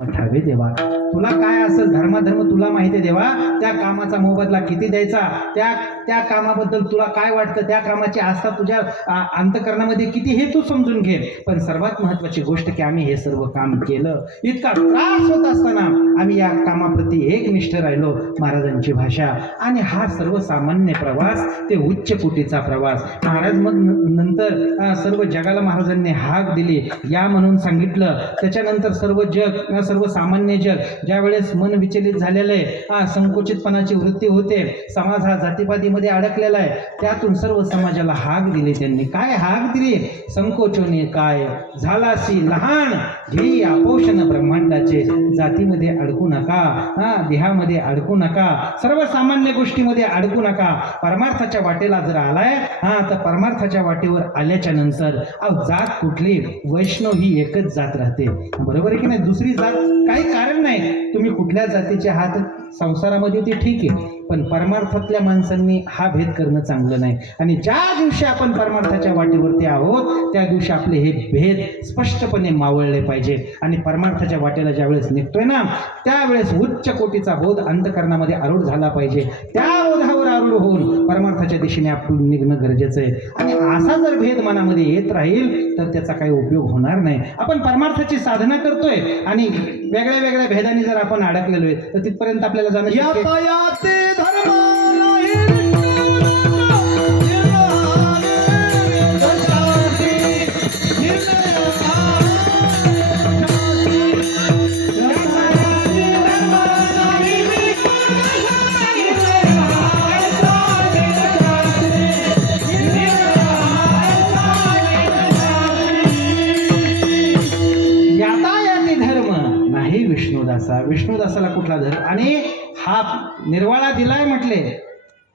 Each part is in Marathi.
ठावे देवा तुला काय असं धर्माधर्म तुला माहिती आहे देवा? त्या कामाचा मोबदला किती द्यायचा? त्या त्या कामाबद्दल तुला काय वाटतं? त्या कामाची आस्था तुझ्या अंतकरणामध्ये किती हे तू समजून घे. पण सर्वात महत्वाची गोष्ट की आम्ही हे सर्व काम केलं. इतका त्रास होत असताना आम्ही या कामाप्रती एकनिष्ठ राहिलो महाराजांची भाषा. आणि हा सर्वसामान्य प्रवास ते उच्च कोटीचा प्रवास. महाराज मग नंतर सर्व जगाला महाराजांनी हाक दिली. या म्हणून सांगितलं. त्याच्यानंतर सर्व जग सर्वसामान्य जग ज्या वेळेस मन विचलित झालेलं आहे हा संकुचितपणाची वृत्ती होते. समाज हा जातीपातीमध्ये अडकलेला आहे. त्यातून सर्व समाजाला हाक दिली त्यांनी. काय हाक दिली? संकोचोने काय? झालासी लहान. हे आपोषण ब्रह्मांडाचे. जातीमध्ये अडकू नका. हा देहामध्ये अडकू नका. सर्वसामान्य गोष्टीमध्ये अडकू नका. परमार्थाच्या वाटेला जर आलाय हा तर परमार्थाच्या वाटेवर आल्याच्यानंतर अव जात कुठली? वैष्णव ही एकच जात राहते. बरोबर की नाही? दुसरी जात काही कारण नाही. तुम्ही कुठल्या जातीचे आहात? संसारामध्ये ते ठीक आहे पण परमार्थातल्या माणसांनी हा भेद करणं चांगलं नाही. आणि ज्या दिवशी आपण परमार्थाच्या वाटेवरती आहोत त्या दिवशी आपले हे भेद स्पष्टपणे मावळले पाहिजे. आणि परमार्थाच्या वाटेला ज्यावेळेस निघतोय ना त्यावेळेस उच्च कोटीचा बोध अंतकरणामध्ये आरूढ झाला पाहिजे. त्या आरूढ होऊन परमार्थाच्या दिशेने आपण निघणं गरजेचं आहे. आणि असा जर भेद मनामध्ये येत राहील तर त्याचा काही उपयोग होणार नाही. आपण परमार्थाची साधना करतोय आणि वेगळ्या वेगळ्या भेदाने जर आपण अडकलेलो आहे तर तिथपर्यंत आपल्याला जाणं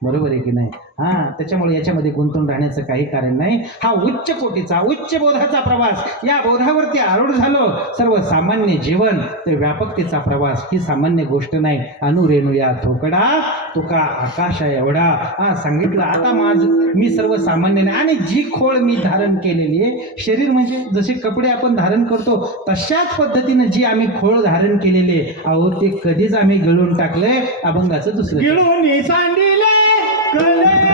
बरोबर आहे की नाही? हा त्याच्यामुळे याच्यामध्ये गुंतून राहण्याचं काही कारण नाही. हा उच्च कोटीचा उच्च बोधाचा प्रवास या बोधावरती आरूढ झालो. सर्वसामान्य जीवन तर व्यापकतेचा प्रवास ही सामान्य गोष्ट नाही. अनुरेणू या थोकडा तुका आकाशा एवढा. हा सांगितलं. आता माझ मी सर्वसामान्य नाही आणि जी खोळ मी धारण केलेली आहे शरीर म्हणजे जसे कपडे आपण धारण करतो तशाच पद्धतीनं जी आम्ही खोळ धारण केलेली आहे अहो ते कधीच आम्ही गळून टाकलंय अभंगाचं दुसरं गिळून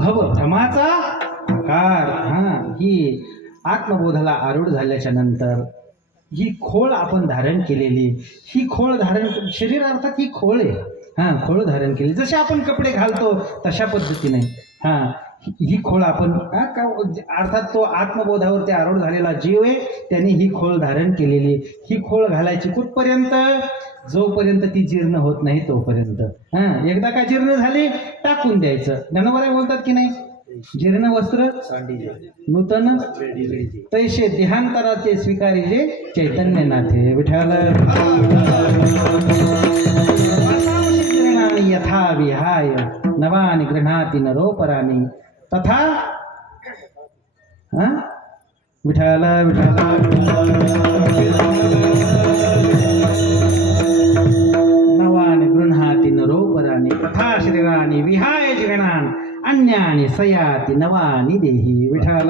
कलेवर भव भ्रमाचा आकार हा ही आत्मबोधाला आरूढ झाल्याच्यानंतर ही खोळ आपण धारण केलेली. ही खोळ धारण शरीर अर्थात ही खोळ आहे. हां खोळ धारण केली. जसे आपण कपडे घालतो तशा पद्धतीने. हां ही खोळ आपण का अर्थात तो आत्मबोधावरती आरूढ झालेला जीव आहे त्यांनी ही खोळ धारण केलेली. ही खोळ घालायची कुठपर्यंत? जोपर्यंत ती जीर्ण होत नाही तोपर्यंत. हां एकदा का जीर्ण झाली टाकून द्यायचं. ज्ञानोबराय बोलतात की नाही? जीर्ण वस्त्र? नूतन? तैसे देहांतराचे स्वीकारिले चैतन्य नाथे विठाल यथा विहाय. नवानि गृह्णाति नरोपराणि तथा हा? विठाल नवानि गृह्णाति नरोपराणि तथा शरीराणि विहाय जीर्णान् अन्यानि सयाति नवानि देहि. विठाल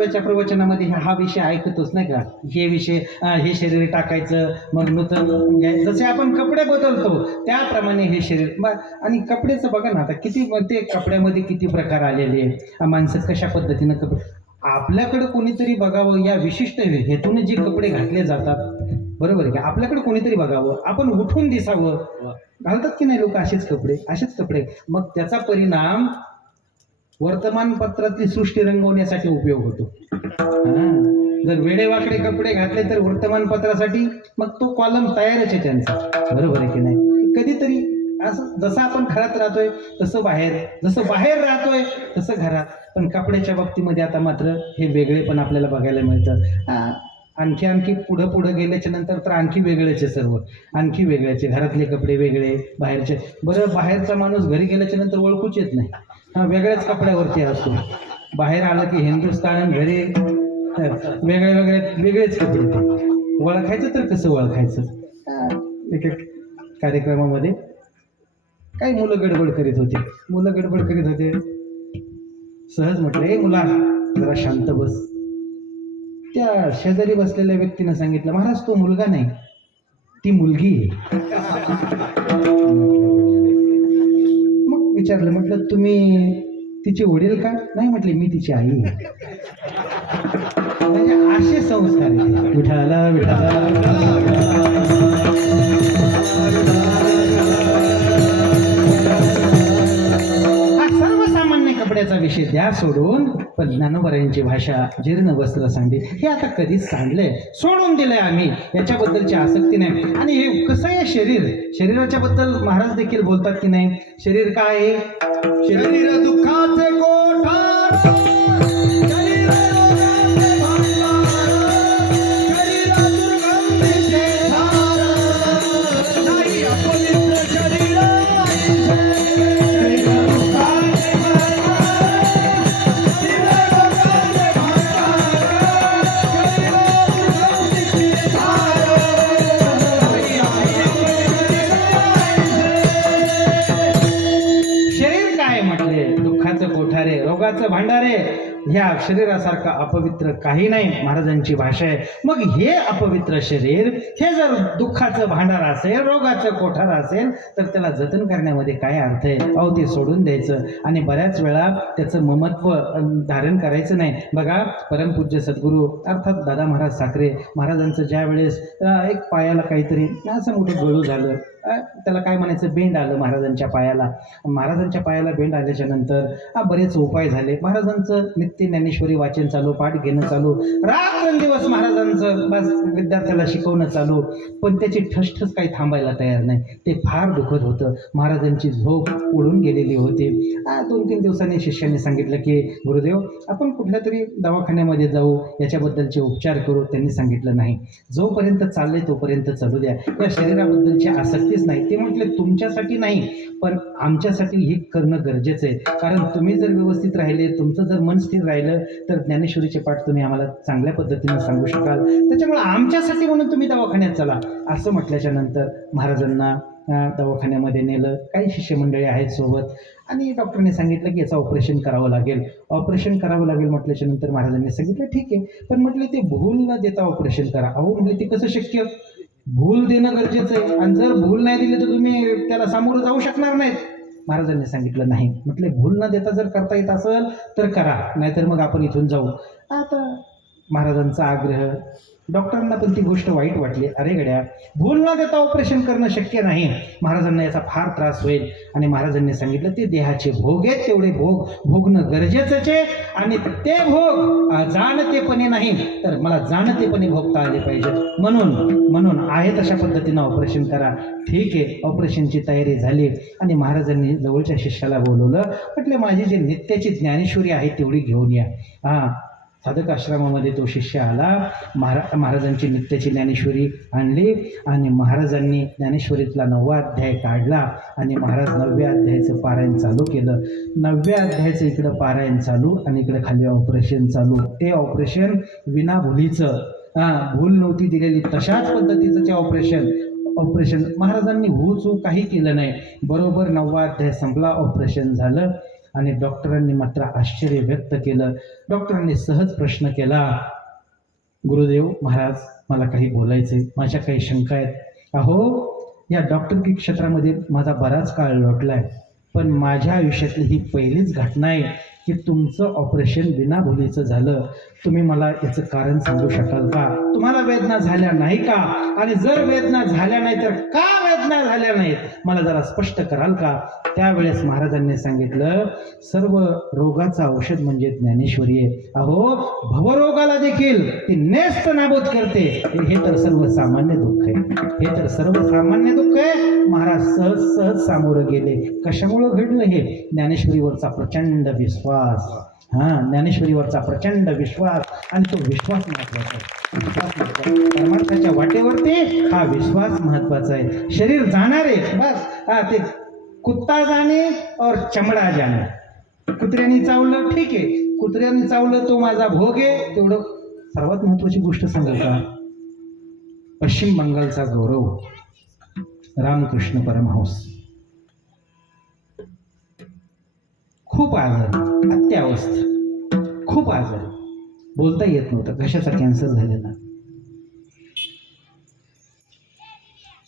बऱ्याच प्रवचनामध्ये हा- विषय ऐकतोच नाही का? हे विषय हे शरीर टाकायचं मग नूतन जसे आपण कपडे बदलतो त्याप्रमाणे हे शरीर आणि कपड्याचं बघा ना आता किती ते कपड्यामध्ये किती प्रकार आलेले आहे. माणसं कशा पद्धतीनं कपडे आपल्याकडे कोणीतरी बघावं या विशिष्ट हेतून जे कपडे घातले जातात. बरोबर आहे आपल्याकडे कोणीतरी बघावं. आपण उठून दिसावं. घालतात की नाही लोक असेच कपडे? असेच कपडे. मग त्याचा परिणाम वर्तमानपत्रातली सृष्टी रंगवण्यासाठी उपयोग होतो. जर वेडेवाकडे कपडे घातले तर वर्तमानपत्रासाठी मग तो कॉलम तयारच आहे त्यांचा. बरोबर आहे की नाही? कधीतरी असं जसं आपण घरात राहतोय तसं बाहेर. जसं बाहेर राहतोय तसं घरात. पण कपड्याच्या बाबतीमध्ये आता मात्र हे वेगळे पण आपल्याला बघायला मिळतं. आणखी आणखी पुढं पुढं गेल्याच्यानंतर तर आणखी वेगळेचे सर्व. आणखी वेगळ्याचे घरातले कपडे वेगळे बाहेरचे. बरं बाहेरचा माणूस घरी गेल्याच्यानंतर ओळखूच येत नाही. वेगळ्याच कपड्यावरती असतो. बाहेर आलं की हिंदुस्थान घरी वेगळे वेगळे वेगळेच कपडे. ओळखायचं तर कसं ओळखायचं? एक एक कार्यक्रमामध्ये काही मुलं गडबड करीत होते. मुलं गडबड करीत होते. सहज म्हटलं ए मुला जरा शांत बस. त्या शेजारी बसलेल्या व्यक्तीनं सांगितलं महाराज तो मुलगा नाही ती मुलगी आहे. विचारलं म्हटलं तुम्ही तिचे वडील का? नाही म्हटले मी तिची आई. म्हणजे असे संस्कार आहेत. विठाला हा सर्वसामान्य कपड्याचा विषय द्या सोडून. पण ज्ञानोबरायांची भाषा जीर्ण वस्त्र सांगली हे आता कधीच सांगलंय सोडून दिलंय आम्ही. याच्याबद्दलची आसक्ती नाही. आणि हे कसं आहे शरीर? शरीराच्या बद्दल महाराज देखील बोलतात की नाही? शरीर काय आहे? शरीर शरीर दुःखाचे ह्या शरीरासारखं अपवित्र काही नाही महाराजांची भाषा आहे. मग हे अपवित्र शरीर हे जर दुःखाचं भांडार असेल रोगाचं कोठार असेल तर त्याला जतन करण्यामध्ये काय अर्थ आहे? अहो ते सोडून द्यायचं. आणि बऱ्याच वेळा त्याचं ममत्व धारण करायचं नाही. बघा परमपूज्य सद्गुरू अर्थात दादा महाराज साखरे महाराजांचं ज्या वेळेस एक पायाला काहीतरी असं मोठं गळू झालं त्याला काय म्हणायचं? बेंड आलं महाराजांच्या पायाला. महाराजांच्या पायाला बेंड आल्याच्यानंतर बरेच उपाय झाले. महाराजांचं नित्य ज्ञानेश्वरी वाचन चालू पाठ घेणं चालू. रात्रंदिवस महाराजांचं बस विद्यार्थ्याला शिकवणं चालू. पण त्याची ठसठस काही थांबायला तयार नाही. ते फार दुखत होतं. महाराजांची झोप उडून गेलेली होती. दोन तीन दिवसांनी शिष्याने सांगितलं की गुरुदेव आपण कुठल्या तरी दवाखान्यामध्ये जाऊ. याच्याबद्दलचे उपचार करू. त्यांनी सांगितलं नाही. जोपर्यंत चालले तोपर्यंत चालू द्या. या शरीराबद्दलची आसक्तीच नाही. ते म्हटले तुमच्यासाठी नाही पण आमच्यासाठी हे करणं गरजेचं आहे. कारण तुम्ही जर व्यवस्थित राहिले तुमचं जर मन स्थिर राहिलं तर ज्ञानेश्वरीचे पाठ तुम्ही आम्हाला चांगल्या पद्धतीने सांगू शकाल. त्याच्यामुळे आमच्यासाठी म्हणून तुम्ही दवाखान्यात चला. असं म्हटल्याच्या नंतर महाराजांना दवाखान्यामध्ये नेलं. काही शिष्यमंडळी आहेत सोबत. आणि डॉक्टरने सांगितलं की याचं ऑपरेशन करावं लागेल. ऑपरेशन करावं लागेल म्हटल्याच्या नंतर महाराजांनी सांगितलं ठीक आहे. पण म्हटलं ते भूल न देता ऑपरेशन करा. अहो म्हटले ते कसं शक्य? भूल देणं गरजेचं आहे. आणि जर भूल नाही दिली तर तुम्ही त्याला सामोरं जाऊ शकणार नाहीत. महाराजांनी सांगितलं नाही. म्हटले भूल न देता जर करता येत असेल तर करा. नाहीतर मग आपण इथून जाऊ. आता महाराजांचा आग्रह डॉक्टरांना पण ती गोष्ट वाईट वाटली. अरे गड्या भूल न देता ऑपरेशन करणं शक्य नाही. महाराजांना याचा फार त्रास होईल. आणि महाराजांनी सांगितलं ते देहाचे भोग आहेत तेवढे भोग. भोगणं गरजेचंच आहे. आणि ते भोग जाणतेपणे नाही तर मला जाणतेपणे भोगता आले पाहिजे म्हणून म्हणून आहे तशा पद्धतीनं ऑपरेशन करा. ठीक आहे ऑपरेशनची तयारी झाली. आणि महाराजांनी जवळच्या शिष्याला बोलवलं म्हटलं माझी जी नित्याची ज्ञानेश्वरी आहे तेवढी घेऊन या. हां साधक आश्रमामध्ये तो शिष्य आला. महारा महाराजांची नित्याची ज्ञानेश्वरी आणली आणि महाराजांनी ज्ञानेश्वरीतला नववा अध्याय काढला आणि महाराज नवव्या अध्यायाचं पारायण चालू केलं. नवव्या अध्यायाचं इकडं पारायण चालू आणि इकडं खाली ऑपरेशन चालू. ते ऑपरेशन विनाभुलीचं. हां भूल नव्हती दिलेली. तशाच पद्धतीचं ते ऑपरेशन ऑपरेशन महाराजांनी हो चू काही केलं नाही. बरोबर नववा अध्याय संपला. ऑपरेशन झालं. आणि डॉक्टरांनी मात्र आश्चर्य व्यक्त केलं. डॉक्टरांनी सहज प्रश्न केला गुरुदेव महाराज मला काही बोलायचे माझ्या काही शंका आहेत. अहो या डॉक्टरकी क्षेत्रामध्ये माझा बराच काळ लोटलाय पण माझ्या आयुष्यातली ही पहिलीच घटना आहे की तुमचं ऑपरेशन विनाभुलीचं झालं. तुम्ही मला याचं कारण सांगू शकाल का? तुम्हाला वेदना झाल्या नाही का? आणि जर वेदना झाल्या नाही तर का प्रयत्न झाल्या नाहीत. मला जरा स्पष्ट कराल का? त्यावेळेस महाराजांनी सांगितलं सर्व रोगाचं औषध म्हणजे ज्ञानेश्वरी आहे. अहो भवरोगाला देखील ती नेस्त नाबूद करते. हे तर सर्वसामान्य दुःख आहे. हे तर सर्वसामान्य दुःख आहे. महाराज सहज सहज सामोरं गेले. कशामुळं घडलं हे? ज्ञानेश्वरीवरचा प्रचंड विश्वास. हा ज्ञानेश्वरीवरचा प्रचंड विश्वास आणि तो विश्वास महत्त्वाचा आहे. विश्वास महत्त्वाचा परमार्थाच्या वाटेवरती हा विश्वास महत्त्वाचा आहे. शरीर जाणारे बस. हा ते कुत्ता जाणे और चमडा जाणे. कुत्र्याने चावलं ठीक आहे. कुत्र्याने चावलं तो माझा भोग आहे. तेवढं सर्वात महत्वाची गोष्ट सांगाल का? पश्चिम बंगालचा गौरव. रामकृष्ण परमहंस. खूप आजार अत्यावस्था. खूप आजार. बोलता येत नव्हतं. कशाचा कॅन्सर झालेला?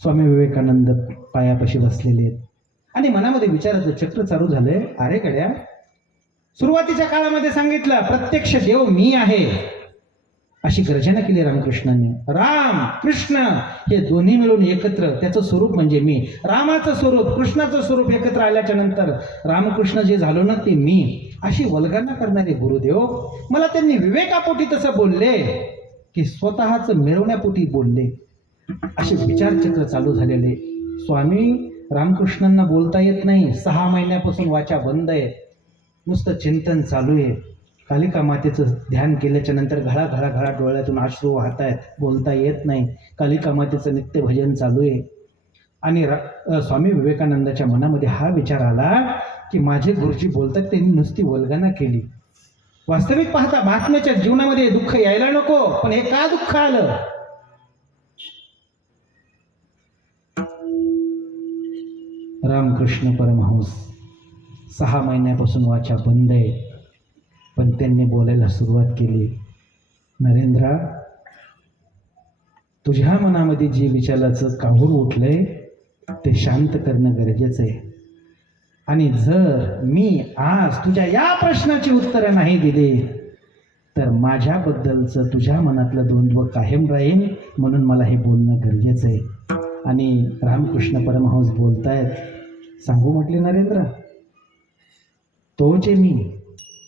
स्वामी विवेकानंद पायापाशी बसलेले. आहेत आणि मनामध्ये विचाराचं चक्र चालू झालंय. अरे गड्या सुरुवातीच्या काळामध्ये सांगितलं प्रत्यक्ष देव मी आहे. अशी गर्जना केली रामकृष्णाने. राम कृष्ण हे दोन्ही मिळून एकत्र त्याचं स्वरूप म्हणजे मी. रामाचं स्वरूप कृष्णाचं स्वरूप एकत्र आल्याच्यानंतर रामकृष्ण जे झालो ना ते मी. अशी वल्गना करणारे गुरुदेव मला त्यांनी विवेकापोटी तसं बोलले की स्वतःचं मिळवण्यापोटी बोलले. असे विचारचक्र चालू झालेले. स्वामी रामकृष्णांना बोलता येत नाही सहा महिन्यापासून वाचा बंद आहे नुसतं चिंतन चालू आहे. कालिका मातेचं ध्यान केल्याच्यानंतर घळा घळा घळा डोळ्यातून अश्रू वाहत आहेत बोलता येत नाही. कालिका मातेचं नित्य भजन चालू आहे. आणि स्वामी विवेकानंदाच्या मनामध्ये हा विचार आला की माझे गुरुजी बोलतात त्यांनी नुसती वल्गना केली. वास्तविक पाहता महात्म्याच्या जीवनामध्ये दुःख यायला नको पण हे का दुःख आलं? रामकृष्ण परमहंस सहा महिन्यापासून वाचा बंद आहे. पण त्यांनी बोलायला सुरुवात केली. नरेंद्रा तुझ्या मनामध्ये जे विचाराचं काहूर उठलंय ते शांत करणं गरजेचं आहे. आणि जर मी आज तुझ्या या प्रश्नाची उत्तरं नाही दिली तर माझ्याबद्दलचं तुझ्या मनातलं द्वंद्व कायम राहील म्हणून मला हे बोलणं गरजेचं आहे. आणि रामकृष्ण परमहंस बोलतायत सांगू म्हटले नरेंद्र तो जे मी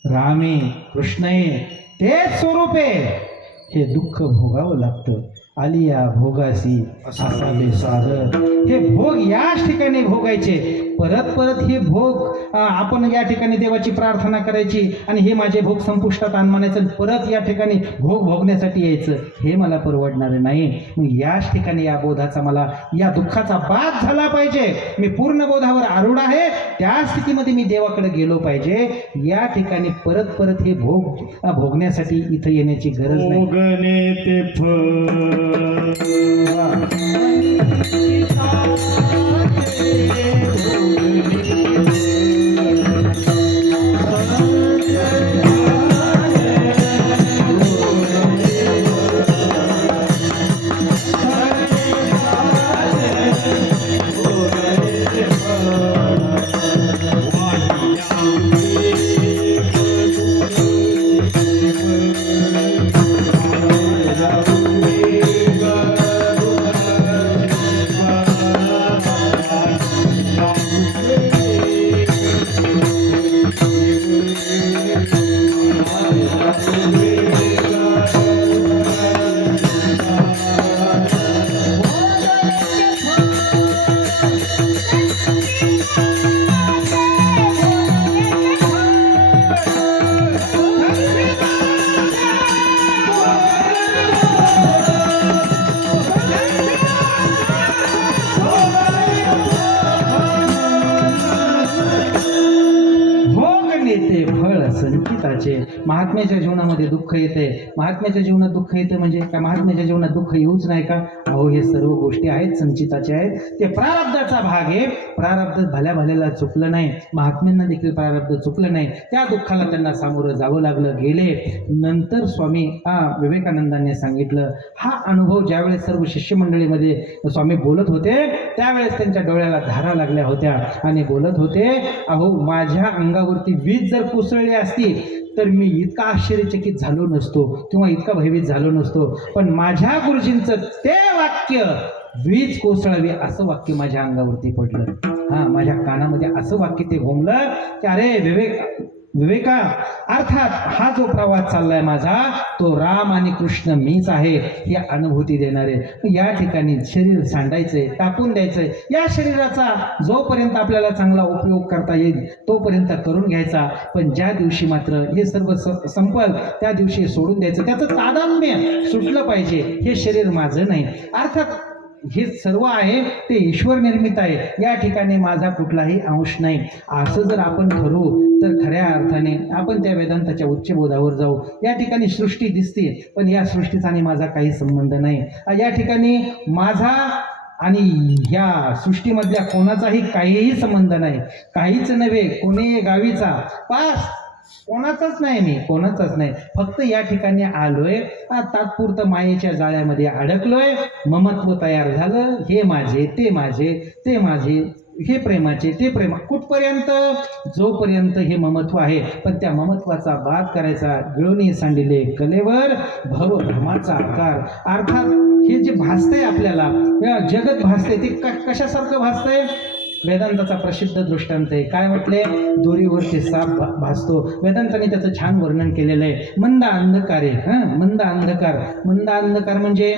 रामे कृष्णे तेच स्वरूप. आहे हे दुःख भोगावं लागतं. आलिया भोगासी असावे सागर हे भोग याच ठिकाणी भोगायचे. परत परत हे भोग आपण या ठिकाणी देवाची प्रार्थना करायची आणि हे माझे भोग संपुष्टात आण म्हणायचं परत या ठिकाणी भोग भोगण्यासाठी यायचं हे मला परवडणारे नाही. मग याच ठिकाणी या बोधाचा मला या दुःखाचा बाध झाला पाहिजे. मी पूर्ण बोधावर आरूढ आहे. त्या स्थितीमध्ये मी देवाकडे गेलो पाहिजे. या ठिकाणी परत परत हे भोग भोगण्यासाठी इथं येण्याची गरज नाही. महात्म्याच्या जीवनामध्ये दुःख येते. महात्म्याच्या जीवनात दुःख येतं म्हणजे का महात्म्याच्या जीवनात दुःख येऊच नाही का? अहो हे सर्व गोष्टी आहेत संचिताच्या आहेत. ते प्रारब्धाचा भाग आहे. प्रारब्ध भल्या भल्याला चुकलं नाही. महात्म्यांना देखील प्रारब्ध चुकलं नाही. त्या दुःखाला त्यांना सामोरं जावं लागलं गेले. नंतर स्वामी हा विवेकानंदांनी सांगितलं हा अनुभव ज्यावेळेस सर्व शिष्यमंडळीमध्ये स्वामी बोलत होते त्यावेळेस त्यांच्या डोळ्याला धारा लागल्या होत्या आणि बोलत होते अहो माझ्या अंगावरती वीज जर कोसळली असती तर मी इतका आश्चर्यचकित झालो नसतो किंवा इतका भयभीत झालो नसतो. पण माझ्या गुरुजींचं ते वाक्य वीज कोसळावी असं वाक्य माझ्या अंगावरती पडलं. हा माझ्या कानामध्ये असं वाक्य ते घुमलं की अरे विवेक विवेका अर्थात हा जो प्रवास चाललाय माझा तो राम आणि कृष्ण मीच आहे ही अनुभूती देणारे. या ठिकाणी शरीर सांडायचंय टाकून द्यायचंय. या शरीराचा जोपर्यंत आपल्याला चांगला उपयोग करता येईल तोपर्यंत करून घ्यायचा. पण ज्या दिवशी मात्र हे सर्व स- संपल त्या दिवशी सोडून द्यायचं. त्याचं तादात्म्य सुटलं पाहिजे हे शरीर माझं नाही. अर्थात हे सर्व आहे ते ईश्वर निर्मित आहे. या ठिकाणी माझा कुठलाही अंश नाही. असं जर आपण ठरवू तर खऱ्या अर्थाने आपण त्या वेदांताच्या उच्च बोधावर जाऊ. या ठिकाणी सृष्टी दिसते पण या सृष्टीचा आणि माझा काही संबंध नाही. या ठिकाणी माझा आणि ह्या सृष्टीमधल्या कोणाचाही काहीही संबंध नाही. काहीच नव्हे कोणी गावीचा. पास कोणाचाच नाही मी कोणाचाच नाही. फक्त या ठिकाणी आलोय. तात्पुरतं मायेच्या जाळ्यामध्ये अडकलोय. ममत्व तयार झालं. हे माझे ते माझे ते माझे हे प्रेमाचे ते प्रेमा. कुठपर्यंत? जोपर्यंत हे ममत्व आहे. पण त्या ममत्वाचा बाद करायचा गिळून सांडिले कलेवर. भव भ्रमाचा आकार. अर्थात हे जे भासतंय आपल्याला या जगत भासते ते कशासारखं भासतंय? वेदांताचा प्रसिद्ध दृष्टांत आहे. काय म्हटले? दोरीवरती साप भा- भासतो. वेदांताने त्याचं छान वर्णन केलेलं आहे. मंद अंधकार आहे हां? मंद अंधकार. मंद अंधकार म्हणजे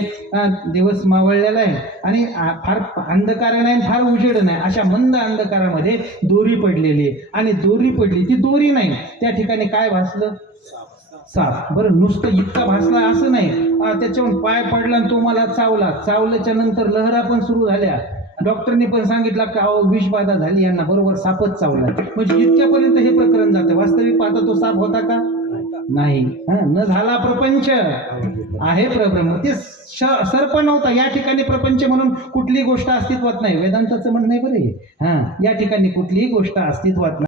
दिवस मावळलेला आहे आणि फार अंधकार नाही फार उजेड नाही. अशा मंद अंधकारामध्ये दोरी पडलेली आहे. आणि दोरी पडली ती दोरी नाही. त्या ठिकाणी काय भासलं? साप. बरं नुसतं इतका भासला असं नाही. त्याच्यावर पाय पडला आणि तो मला चावला. चावल्याच्या नंतर लहरा पण सुरू झाल्या. डॉक्टरने पण सांगितलं की अहो विषबाधा झाली यांना बरोबर सापच चावला. म्हणजे इतक्यापर्यंत हे प्रकरण जातं. वास्तविक पाहता तो साप होता का? नाही. न झाला प्रपंच. आहे प्रब्रह्म. ते सर्प नव्हता. या ठिकाणी प्रपंच म्हणून कुठली गोष्ट अस्तित्वात नाही. वेदांताचं म्हणणं आहे बरे हा या ठिकाणी कुठलीही गोष्ट अस्तित्वात नाही.